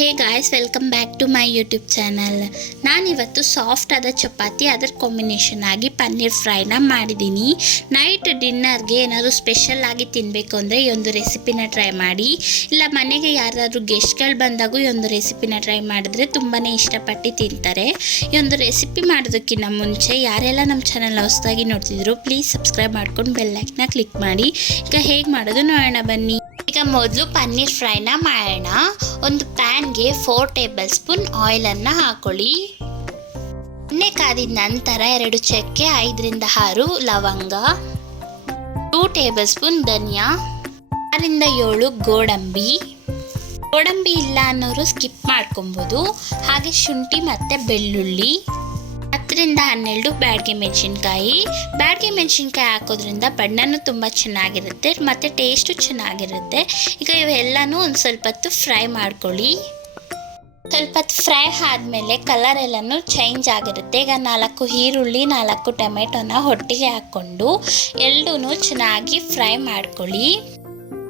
Hey guys, welcome back to my YouTube channel. ನಾನಿವತ್ತು soft ಆದ ಚಪಾತಿ ಅದರ ಕಾಂಬಿನೇಷನ್ ಆಗಿ ಪನ್ನೀರ್ ಫ್ರೈನ ಮಾಡಿದ್ದೀನಿ. ನೈಟ್ ಡಿನ್ನರ್ಗೆ ಏನಾದರೂ ಸ್ಪೆಷಲ್ ಆಗಿ ತಿನ್ನಬೇಕು ಅಂದರೆ ಈ ಒಂದು ರೆಸಿಪಿನ ಟ್ರೈ ಮಾಡಿ. ಇಲ್ಲ ಮನೆಗೆ ಯಾರಾದರೂ ಗೆಸ್ಟ್ಗಳು ಬಂದಾಗೂ ಈ ಒಂದು ರೆಸಿಪಿನ ಟ್ರೈ ಮಾಡಿದ್ರೆ ತುಂಬಾ ಇಷ್ಟಪಟ್ಟು ತಿಂತಾರೆ. ಈ ಒಂದು ರೆಸಿಪಿ ಮಾಡೋದಕ್ಕಿಂತ ಮುಂಚೆ ಯಾರೆಲ್ಲ ನಮ್ಮ ಚಾನಲ್ ಹೊಸದಾಗಿ ನೋಡ್ತಿದ್ರು ಪ್ಲೀಸ್ ಸಬ್ಸ್ಕ್ರೈಬ್ ಮಾಡ್ಕೊಂಡು ಬೆಲ್ಲೈಕನ್ನ ಕ್ಲಿಕ್ ಮಾಡಿ. ಈಗ ಹೇಗೆ ಮಾಡೋದು ನೋಡೋಣ ಬನ್ನಿ. ಈಗ ಮೊದಲು ಪನ್ನೀರ್ ಫ್ರೈನ ಮಾಡೋಣ. ಒಂದು ಪ್ಯಾನ್ಗೆ 4 ಟೇಬಲ್ ಸ್ಪೂನ್ ಆಯಿಲನ್ನು ಹಾಕೊಳ್ಳಿ. ಎಣ್ಣೆ ಕಾದಿದ ನಂತರ 2 ಚಕ್ಕೆ, 5ರಿಂದ 6 ಲವಂಗ, 2 ಟೇಬಲ್ ಸ್ಪೂನ್ ಧನಿಯಾ, 6ರಿಂದ 7 ಗೋಡಂಬಿ. ಗೋಡಂಬಿ ಇಲ್ಲ ಅನ್ನೋರು ಸ್ಕಿಪ್ ಮಾಡ್ಕೊಬೋದು. ಹಾಗೆ ಶುಂಠಿ ಮತ್ತು ಬೆಳ್ಳುಳ್ಳಿ, 10ರಿಂದ 12 ಬ್ಯಾಡಗೆ ಮೆಣಸಿನ್ಕಾಯಿ. ಬ್ಯಾಡಗೆ ಮೆಣಸಿನ್ಕಾಯಿ ಹಾಕೋದ್ರಿಂದ ಬಣ್ಣನೂ ತುಂಬ ಚೆನ್ನಾಗಿರುತ್ತೆ ಮತ್ತು ಟೇಸ್ಟು ಚೆನ್ನಾಗಿರುತ್ತೆ. ಈಗ ಇವೆಲ್ಲನೂ ಒಂದು ಸ್ವಲ್ಪ ಹೊತ್ತು ಫ್ರೈ ಮಾಡ್ಕೊಳ್ಳಿ. ಸ್ವಲ್ಪ ಹೊತ್ತು ಫ್ರೈ ಆದಮೇಲೆ ಕಲರ್ ಎಲ್ಲನೂ ಚೇಂಜ್ ಆಗಿರುತ್ತೆ. ಈಗ 4 ಈರುಳ್ಳಿ, 4 ಟೊಮೆಟೊನ ಒಟ್ಟಿಗೆ ಹಾಕ್ಕೊಂಡು ಎರಡೂ ಚೆನ್ನಾಗಿ ಫ್ರೈ ಮಾಡ್ಕೊಳ್ಳಿ.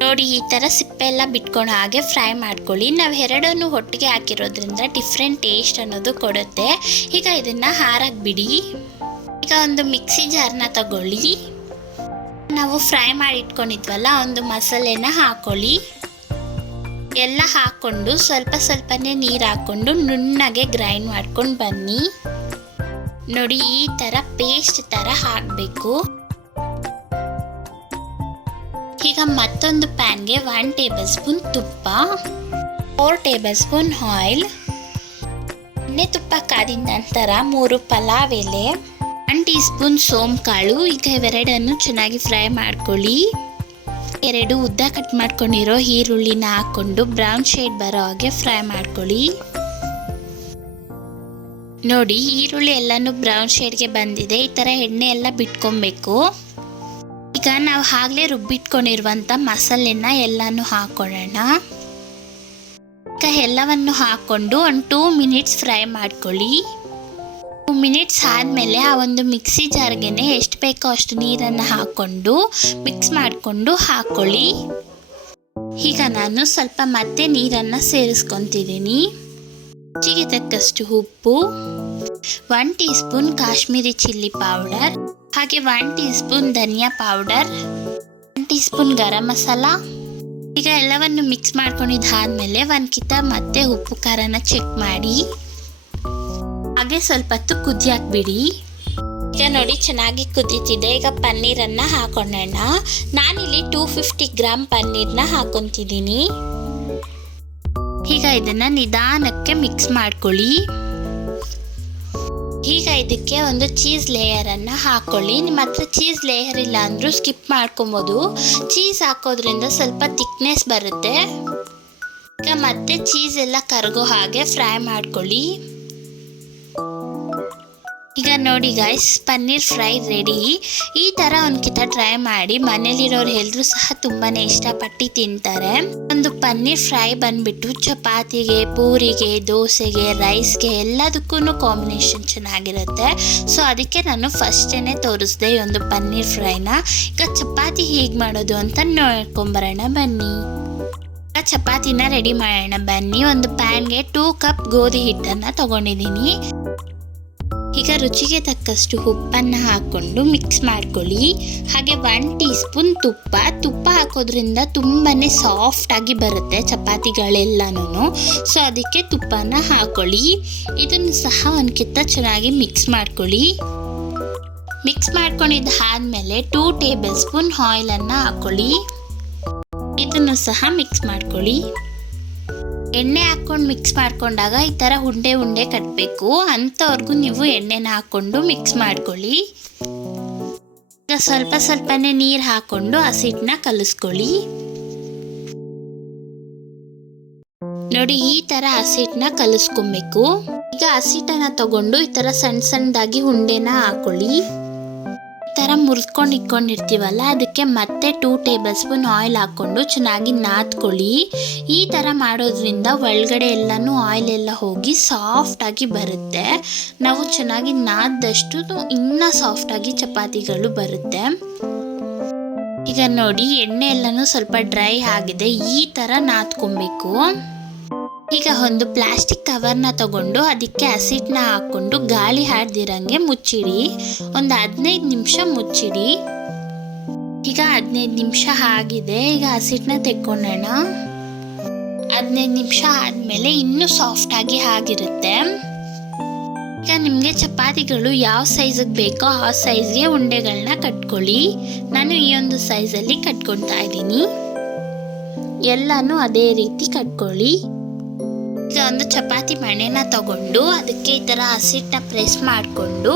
ನೋಡಿ, ಈ ಥರ ಸಿಪ್ಪೆ ಎಲ್ಲ ಬಿಟ್ಕೊಂಡು ಹಾಗೆ ಫ್ರೈ ಮಾಡ್ಕೊಳ್ಳಿ. ನಾವು ಎರಡನ್ನು ಒಟ್ಟಿಗೆ ಹಾಕಿರೋದ್ರಿಂದ ಡಿಫ್ರೆಂಟ್ ಟೇಸ್ಟ್ ಅನ್ನೋದು ಕೊಡುತ್ತೆ. ಈಗ ಇದನ್ನು ಹಾರಕ್ಕೆ ಬಿಡಿ. ಈಗ ಒಂದು ಮಿಕ್ಸಿ ಜಾರ್ನ ತಗೊಳ್ಳಿ. ನಾವು ಫ್ರೈ ಮಾಡಿ ಇಟ್ಕೊಂಡಿದ್ವಲ್ಲ ಒಂದು ಮಸಾಲೆನ ಹಾಕೊಳ್ಳಿ. ಎಲ್ಲ ಹಾಕ್ಕೊಂಡು ಸ್ವಲ್ಪನೇ ನೀರು ಹಾಕ್ಕೊಂಡು ನುಣ್ಣಗೆ ಗ್ರೈಂಡ್ ಮಾಡ್ಕೊಂಡು ಬನ್ನಿ. ನೋಡಿ, ಈ ಥರ ಪೇಸ್ಟ್ ಥರ ಹಾಕಬೇಕು. ಈಗ ಮತ್ತೊಂದು ಪ್ಯಾನ್ಗೆ 1 ಟೇಬಲ್ ಸ್ಪೂನ್ ತುಪ್ಪ, 4 ಟೇಬಲ್ ಸ್ಪೂನ್ ಆಯಿಲ್, ಎಣ್ಣೆ ತುಪ್ಪ ಕಾದಿದ ನಂತರ 3 ಪಲಾವ್ ಎಲೆ, 1 ಟೀ ಸ್ಪೂನ್ ಸೋಂಕಾಳು. ಈಗ ಇವೆರಡನ್ನು ಚೆನ್ನಾಗಿ ಫ್ರೈ ಮಾಡ್ಕೊಳ್ಳಿ. 2 ಉದ್ದ ಕಟ್ ಮಾಡ್ಕೊಂಡಿರೋ ಈರುಳ್ಳಿನ ಹಾಕ್ಕೊಂಡು ಬ್ರೌನ್ ಶೇಡ್ ಬರೋ ಹಾಗೆ ಫ್ರೈ ಮಾಡ್ಕೊಳ್ಳಿ. ನೋಡಿ, ಈರುಳ್ಳಿ ಎಲ್ಲನೂ ಬ್ರೌನ್ ಶೇಡ್ಗೆ ಬಂದಿದೆ. ಈ ಥರ ಎಣ್ಣೆ ಎಲ್ಲ ಬಿಟ್ಕೊಬೇಕು. ಈಗ ನಾವು ಆಗಲೇ ರುಬ್ಬಿಟ್ಕೊಂಡಿರುವಂಥ ಮಸಾಲೆನ ಎಲ್ಲನೂ ಹಾಕೊಳ್ಳೋಣ. ಈಗ ಎಲ್ಲವನ್ನು ಹಾಕ್ಕೊಂಡು ಒಂದು 2 ಮಿನಿಟ್ಸ್ ಫ್ರೈ ಮಾಡ್ಕೊಳ್ಳಿ. 2 ಮಿನಿಟ್ಸ್ ಆದಮೇಲೆ ಆ ಒಂದು ಮಿಕ್ಸಿ ಜಾರ್ಗೆ ಎಷ್ಟು ಬೇಕೋ ಅಷ್ಟು ನೀರನ್ನು ಹಾಕ್ಕೊಂಡು ಮಿಕ್ಸ್ ಮಾಡಿಕೊಂಡು ಹಾಕ್ಕೊಳ್ಳಿ. ಈಗ ನಾನು ಸ್ವಲ್ಪ ಮತ್ತೆ ನೀರನ್ನು ಸೇರಿಸ್ಕೊತಿದ್ದೀನಿ. ರುಚಿಗೆ ತಕ್ಕಷ್ಟು ಉಪ್ಪು, 1 tea spoon Kashmiri chilli powder, ಹಾಗೆ 1 ಟೀ ಸ್ಪೂನ್ ಧನಿಯಾ powder, 1 tea spoon garam masala. ಈಗ ಎಲ್ಲವನ್ನು ಮಿಕ್ಸ್ ಮಾಡ್ಕೊಂಡಿದ್ದಾದ್ಮೇಲೆ ಒಂದ್ಕಿತ ಮತ್ತೆ ಉಪ್ಪು ಖಾರನ ಚೆಕ್ ಮಾಡಿ ಹಾಗೆ ಸ್ವಲ್ಪ ಹೊತ್ತು ಕುದಿಯಾಕ್ ಬಿಡಿ. ಈಗ ನೋಡಿ, ಚೆನ್ನಾಗಿ ಕುದೀತಿದೆ. ಈಗ ಪನ್ನೀರನ್ನು ಹಾಕೊಳ್ಳೋಣ. ನಾನಿಲ್ಲಿ 250 ಗ್ರಾಮ್ ಪನ್ನೀರ್ನ ಹಾಕೊತಿದ್ದೀನಿ. ಈಗ ಇದನ್ನು ನಿಧಾನಕ್ಕೆ ಮಿಕ್ಸ್ ಮಾಡ್ಕೊಳ್ಳಿ. ಈಗ ಇದಕ್ಕೆ ಒಂದು ಚೀಸ್ ಲೇಯರನ್ನು ಹಾಕ್ಕೊಳ್ಳಿ. ನಿಮ್ಮ ಹತ್ರ ಚೀಸ್ ಲೇಯರ್ ಇಲ್ಲ ಅಂದರೂ ಸ್ಕಿಪ್ ಮಾಡ್ಕೊಬೋದು. ಚೀಸ್ ಹಾಕೋದ್ರಿಂದ ಸ್ವಲ್ಪ ಥಿಕ್ನೆಸ್ ಬರುತ್ತೆ. ಈಗ ಮತ್ತೆ ಚೀಸ್ ಎಲ್ಲ ಕರಗೋ ಹಾಗೆ ಫ್ರೈ ಮಾಡ್ಕೊಳ್ಳಿ. ಈಗ ನೋಡಿ ಗಾಯ್ಸ್, ಪನ್ನೀರ್ ಫ್ರೈ ರೆಡಿ. ಈ ಥರ ಒಂದ್ಕಿತ ಟ್ರೈ ಮಾಡಿ. ಮನೇಲಿರೋರು ಎಲ್ಲರೂ ಸಹ ತುಂಬಾ ಇಷ್ಟಪಟ್ಟು ತಿಂತಾರೆ. ಒಂದು ಪನ್ನೀರ್ ಫ್ರೈ ಬಂದ್ಬಿಟ್ಟು ಚಪಾತಿಗೆ, ಪೂರಿಗೆ, ದೋಸೆಗೆ, ರೈಸ್ಗೆ ಎಲ್ಲದಕ್ಕೂ ಕಾಂಬಿನೇಷನ್ ಚೆನ್ನಾಗಿರುತ್ತೆ. ಸೊ ಅದಕ್ಕೆ ನಾನು ಫಸ್ಟೇ ತೋರಿಸ್ದೆ ಈ ಒಂದು ಪನ್ನೀರ್ ಫ್ರೈನ. ಈಗ ಚಪಾತಿ ಹೇಗೆ ಮಾಡೋದು ಅಂತ ನೋಡ್ಕೊಂಬರೋಣ ಬನ್ನಿ. ಚಪಾತಿನ ರೆಡಿ ಮಾಡೋಣ ಬನ್ನಿ. ಒಂದು ಪ್ಯಾನ್ಗೆ 2 ಕಪ್ ಗೋಧಿ ಹಿಟ್ಟನ್ನು ತಗೊಂಡಿದ್ದೀನಿ. ಈಗ ರುಚಿಗೆ ತಕ್ಕಷ್ಟು ಉಪ್ಪನ್ನು ಹಾಕ್ಕೊಂಡು ಮಿಕ್ಸ್ ಮಾಡ್ಕೊಳ್ಳಿ. ಹಾಗೆ 1 ಟೀ ಸ್ಪೂನ್ ತುಪ್ಪ ಹಾಕೋದ್ರಿಂದ ತುಂಬಾ ಸಾಫ್ಟಾಗಿ ಬರುತ್ತೆ ಚಪಾತಿಗಳೆಲ್ಲನೂ. ಸೊ ಅದಕ್ಕೆ ತುಪ್ಪನ ಹಾಕ್ಕೊಳ್ಳಿ. ಇದನ್ನು ಸಹ ಒಂದ್ಕಿತ್ತ ಚೆನ್ನಾಗಿ ಮಿಕ್ಸ್ ಮಾಡ್ಕೊಳ್ಳಿ. ಮಿಕ್ಸ್ ಮಾಡ್ಕೊಂಡಿದ್ದಾದ್ಮೇಲೆ 2 ಟೇಬಲ್ ಸ್ಪೂನ್ ಆಯಿಲನ್ನು ಹಾಕ್ಕೊಳ್ಳಿ. ಇದನ್ನು ಸಹ ಮಿಕ್ಸ್ ಮಾಡ್ಕೊಳ್ಳಿ. ಎಣ್ಣೆ ಹಾಕ್ಕೊಂಡು ಮಿಕ್ಸ್ ಮಾಡ್ಕೊಂಡಾಗ ಈ ಥರ ಉಂಡೆ ಕಟ್ಟಬೇಕು. ಅಂಥವ್ರಿಗೂ ನೀವು ಎಣ್ಣೆನ ಹಾಕ್ಕೊಂಡು ಮಿಕ್ಸ್ ಮಾಡ್ಕೊಳ್ಳಿ. ಈಗ ಸ್ವಲ್ಪನೇ ನೀರು ಹಾಕ್ಕೊಂಡು ಹಸಿಟ್ಟನ್ನ ಕಲಿಸ್ಕೊಳ್ಳಿ. ನೋಡಿ, ಈ ಥರ ಹಸಿಟ್ಟನ್ನ ಕಲಿಸ್ಕೊಬೇಕು. ಈಗ ಹಸಿಟ್ಟನ್ನು ತಗೊಂಡು ಈ ಥರ ಸಣ್ಣದಾಗಿ ಉಂಡೆನ ಹಾಕ್ಕೊಳ್ಳಿ. ಈ ಥರ ಮುರಿದ್ಕೊಂಡು ಇಟ್ಕೊಂಡಿರ್ತೀವಲ್ಲ ಅದಕ್ಕೆ ಮತ್ತೆ 2 ಟೇಬಲ್ ಸ್ಪೂನ್ ಆಯಿಲ್ ಹಾಕ್ಕೊಂಡು ಚೆನ್ನಾಗಿ ನಾದ್ಕೊಳ್ಳಿ. ಈ ಥರ ಮಾಡೋದ್ರಿಂದ ಒಳಗಡೆ ಎಲ್ಲನೂ ಆಯಿಲ್ ಎಲ್ಲ ಹೋಗಿ ಸಾಫ್ಟಾಗಿ ಬರುತ್ತೆ. ನಾವು ಚೆನ್ನಾಗಿ ನಾದ್ದಷ್ಟು ಇನ್ನೂ ಸಾಫ್ಟಾಗಿ ಚಪಾತಿಗಳು ಬರುತ್ತೆ. ಈಗ ನೋಡಿ, ಎಣ್ಣೆ ಎಲ್ಲನೂ ಸ್ವಲ್ಪ ಡ್ರೈ ಆಗಿದೆ. ಈ ಥರ ನಾದ್ಕೊಬೇಕು. ಈಗ ಒಂದು ಪ್ಲಾಸ್ಟಿಕ್ ಕವರ್ನ ತಗೊಂಡು ಅದಕ್ಕೆ ಹಸಿಟ್ಟನ್ನ ಹಾಕ್ಕೊಂಡು ಗಾಳಿ ಹಾಡ್ದಿರಂಗೆ ಮುಚ್ಚಿಡಿ. ಒಂದು 15 ನಿಮಿಷ ಮುಚ್ಚಿಡಿ. ಈಗ 15 ನಿಮಿಷ ಆಗಿದೆ. ಈಗ ಹಸಿಟ್ಟನ್ನ ತೆಕ್ಕೊಳ್ಳೋಣ. 15 ನಿಮಿಷ ಆದಮೇಲೆ ಇನ್ನೂ ಸಾಫ್ಟಾಗಿ ಆಗಿರುತ್ತೆ. ಈಗ ನಿಮಗೆ ಚಪಾತಿಗಳು ಯಾವ ಸೈಜಿಗೆ ಬೇಕೋ ಆ ಸೈಜ್ಗೆ ಉಂಡೆಗಳನ್ನ ಕಟ್ಕೊಳ್ಳಿ. ನಾನು ಈ ಒಂದು ಸೈಜಲ್ಲಿ ಕಟ್ಕೊಳ್ತಾ ಇದ್ದೀನಿ. ಎಲ್ಲನೂ ಅದೇ ರೀತಿ ಕಟ್ಕೊಳ್ಳಿ. ಈಗ ಒಂದು ಚಪಾತಿ ಮಣೆನ ತಗೊಂಡು ಅದಕ್ಕೆ ಈ ಥರ ಹಸಿಟ್ಟನ್ನ ಪ್ರೆಸ್ ಮಾಡಿಕೊಂಡು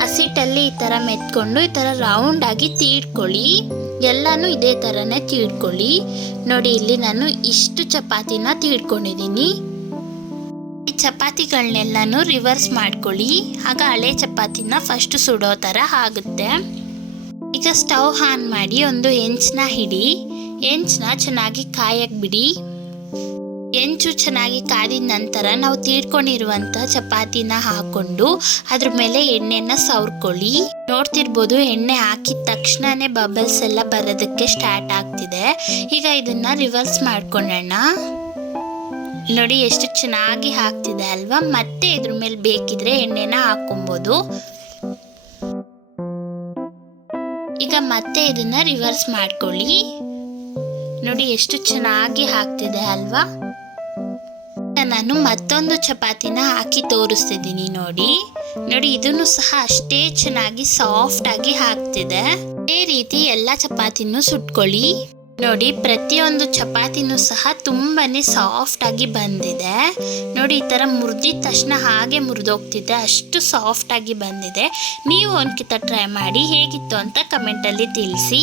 ಹಸಿಟ್ಟಲ್ಲಿ ಈ ಥರ ಮೆತ್ಕೊಂಡು ಈ ಥರ ರೌಂಡಾಗಿ ತೀಡ್ಕೊಳ್ಳಿ. ಎಲ್ಲನೂ ಇದೇ ಥರನೇ ತೀಡ್ಕೊಳ್ಳಿ. ನೋಡಿ, ಇಲ್ಲಿ ನಾನು ಇಷ್ಟು ಚಪಾತಿನ ತೀಡ್ಕೊಂಡಿದ್ದೀನಿ. ಈ ಚಪಾತಿಗಳನ್ನೆಲ್ಲನೂ ರಿವರ್ಸ್ ಮಾಡ್ಕೊಳ್ಳಿ. ಆಗ ಹಳೆ ಚಪಾತಿನ ಫಸ್ಟ್ ಸುಡೋ ಥರ ಆಗುತ್ತೆ. ಈಗ ಸ್ಟವ್ ಆನ್ ಮಾಡಿ ಒಂದು ಹೆಂಚನ್ನ ಹಿಡಿ. ಹೆಂಚನ್ನ ಚೆನ್ನಾಗಿ ಕಾಯಕ್ಕೆ ಬಿಡಿ. ಹೆಂಚು ಚೆನ್ನಾಗಿ ಕಾದಿದ ನಂತರ ನಾವು ತೀಡ್ಕೊಂಡಿರುವಂಥ ಚಪಾತಿನ ಹಾಕ್ಕೊಂಡು ಅದ್ರ ಮೇಲೆ ಎಣ್ಣೆನ ಸವರ್ಕೊಳ್ಳಿ. ನೋಡ್ತಿರ್ಬೋದು, ಎಣ್ಣೆ ಹಾಕಿದ ತಕ್ಷಣನೇ ಬಬಲ್ಸ್ ಎಲ್ಲ ಬರೋದಕ್ಕೆ ಸ್ಟಾರ್ಟ್ ಆಗ್ತಿದೆ. ಈಗ ಇದನ್ನ ರಿವರ್ಸ್ ಮಾಡ್ಕೊಳ್ಳೋಣ. ನೋಡಿ ಎಷ್ಟು ಚೆನ್ನಾಗಿ ಹಾಕ್ತಿದೆ ಅಲ್ವಾ. ಮತ್ತೆ ಇದ್ರ ಮೇಲೆ ಬೇಕಿದ್ರೆ ಎಣ್ಣೆನ ಹಾಕೊಬೋದು. ಈಗ ಮತ್ತೆ ಇದನ್ನ ರಿವರ್ಸ್ ಮಾಡ್ಕೊಳ್ಳಿ. ನೋಡಿ ಎಷ್ಟು ಚೆನ್ನಾಗಿ ಹಾಕ್ತಿದೆ ಅಲ್ವಾ. ನಾನು ಮತ್ತೊಂದು ಚಪಾತಿನ ಹಾಕಿ ತೋರಿಸ್ತಿದ್ದೀನಿ. ನೋಡಿ, ಇದನ್ನು ಸಹ ಅಷ್ಟೇ ಚೆನ್ನಾಗಿ ಸಾಫ್ಟ್ ಆಗಿ ಹಾಕ್ತಿದೆ. ಅದೇ ರೀತಿ ಎಲ್ಲ ಚಪಾತಿನೂ ಸುಟ್ಕೊಳ್ಳಿ. ನೋಡಿ, ಪ್ರತಿಯೊಂದು ಚಪಾತಿನೂ ಸಹ ತುಂಬಾನೇ ಸಾಫ್ಟ್ ಆಗಿ ಬಂದಿದೆ. ನೋಡಿ, ಈ ತರ ಮುರಿದಿದ ತಕ್ಷಣ ಹಾಗೆ ಮುರಿದೋಗ್ತಿದೆ, ಅಷ್ಟು ಸಾಫ್ಟ್ ಆಗಿ ಬಂದಿದೆ. ನೀವು ಒಂದ್ಕಿತ ಟ್ರೈ ಮಾಡಿ ಹೇಗಿತ್ತು ಅಂತ ಕಮೆಂಟಲ್ಲಿ ತಿಳಿಸಿ.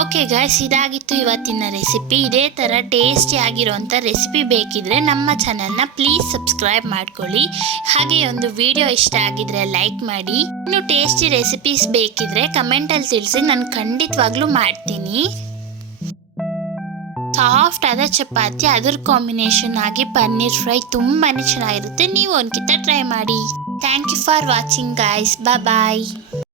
ಓಕೆ ಗಾಯ್ಸ್, ಇದಾಗಿತ್ತು ಇವತ್ತಿನ ರೆಸಿಪಿ. ಇದೇ ಥರ ಟೇಸ್ಟಿ ಆಗಿರೋಂಥ ರೆಸಿಪಿ ಬೇಕಿದ್ರೆ ನಮ್ಮ ಚಾನಲ್ನ ಪ್ಲೀಸ್ ಸಬ್ಸ್ಕ್ರೈಬ್ ಮಾಡ್ಕೊಳ್ಳಿ. ಹಾಗೆ ಒಂದು ವಿಡಿಯೋ ಇಷ್ಟ ಆಗಿದ್ರೆ ಲೈಕ್ ಮಾಡಿ. ಇನ್ನು ಟೇಸ್ಟಿ ರೆಸಿಪೀಸ್ ಬೇಕಿದ್ರೆ ಕಮೆಂಟಲ್ಲಿ ತಿಳಿಸಿ, ನಾನು ಖಂಡಿತವಾಗ್ಲೂ ಮಾಡ್ತೀನಿ. ಸಾಫ್ಟ್ ಆದ ಚಪಾತಿ, ಅದ್ರ ಕಾಂಬಿನೇಷನ್ ಆಗಿ ಪನ್ನೀರ್ ಫ್ರೈ ತುಂಬಾ ಚೆನ್ನಾಗಿರುತ್ತೆ. ನೀವು ಒಂದ್ಕಿತ ಟ್ರೈ ಮಾಡಿ. Thank you for watching guys. Bye.